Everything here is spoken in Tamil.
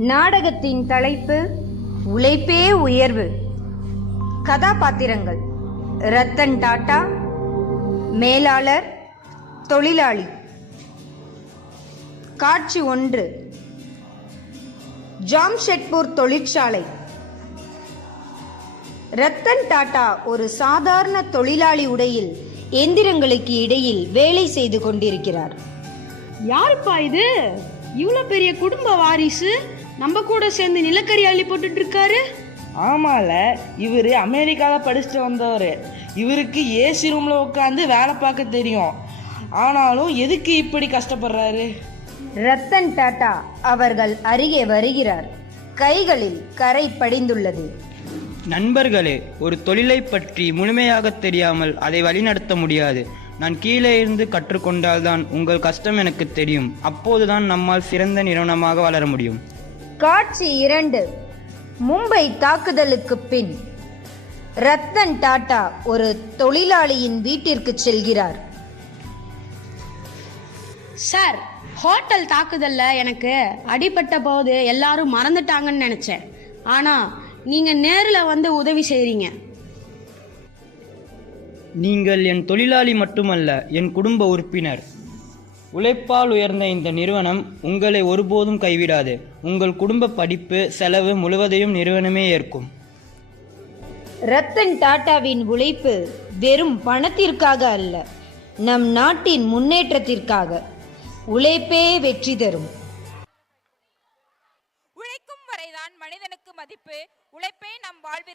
நாடகத்தின் தலைப்பு உழைப்பே உயர்வு. கதாபாத்திரங்கள்: ரத்தன் டாடா, மேலாளர், தொழிலாளி. காட்சி 1. ஜாம்ஷெட்பூர் தொழிற்சாலை. ரத்தன் டாடா ஒரு சாதாரண தொழிலாளி உடையில் எந்திரங்களுக்கு இடையில் வேலை செய்து கொண்டிருக்கிறார். யாருப்பா இது? இவ்வளவு பெரிய குடும்ப வாரிசு நம்ம கூட சேர்ந்து நிலக்கரி அள்ளி போட்டுட்டு இருக்காரு. ஆமால, இவரு அமெரிக்கால படிச்சுட்டு வந்தவர். இவருக்கு ஏசி ரூம்ல உட்காந்து வேலை பார்க்க தெரியும். ஆனாலும் எதுக்கு இப்படி கஷ்டப்படுறாரு? ரத்தன் டாடா அவர்கள் அருகே வருகிறார். கைகளில் கரை படிந்துள்ளது. நண்பர்களே, ஒரு தொழிலை பற்றி முழுமையாக தெரியாமல் அதை வழிநடத்த முடியாது. நான் கீழே இருந்து கற்றுக்கொண்டால்தான் உங்கள் கஷ்டம் எனக்கு தெரியும். அப்போதுதான் நம்மால் சிறந்த நிறுவனமாக வளர முடியும். காட்சி 2. மும்பை தாக்குதலுக்கு பின். ரத்தன் டாடா ஒரு தொழிலாளியின் வீட்டிற்கு செல்கிறார். சார், ஹோட்டல் தாக்குதல்ல எனக்கு அடிபட்ட போது எல்லாரும் மறந்துட்டாங்கன்னு நினைச்சேன். ஆனா நீங்க நேர்ல வந்து உதவி செய்றீங்க. நீங்கள் என் தொழிலாளி மட்டுமல்ல, என் குடும்ப உறுப்பினர். உழைப்பால் உயர்ந்த இந்த நிறுவனம் உங்களை ஒருபோதும் கைவிடாது. உங்கள் குடும்ப படிப்பு செலவு முழுவதையும் நிறுவனமே ஏற்கும். ரத்தன் டாடாவின் உழைப்பு வெறும் பணத்திற்காக அல்ல, நம் நாட்டின் முன்னேற்றத்திற்காக. உழைப்பே வெற்றி தரும். உழைக்கும் வரைதான் மனிதனுக்கு மதிப்பு. உழைப்பே நம் வாழ்விற்கு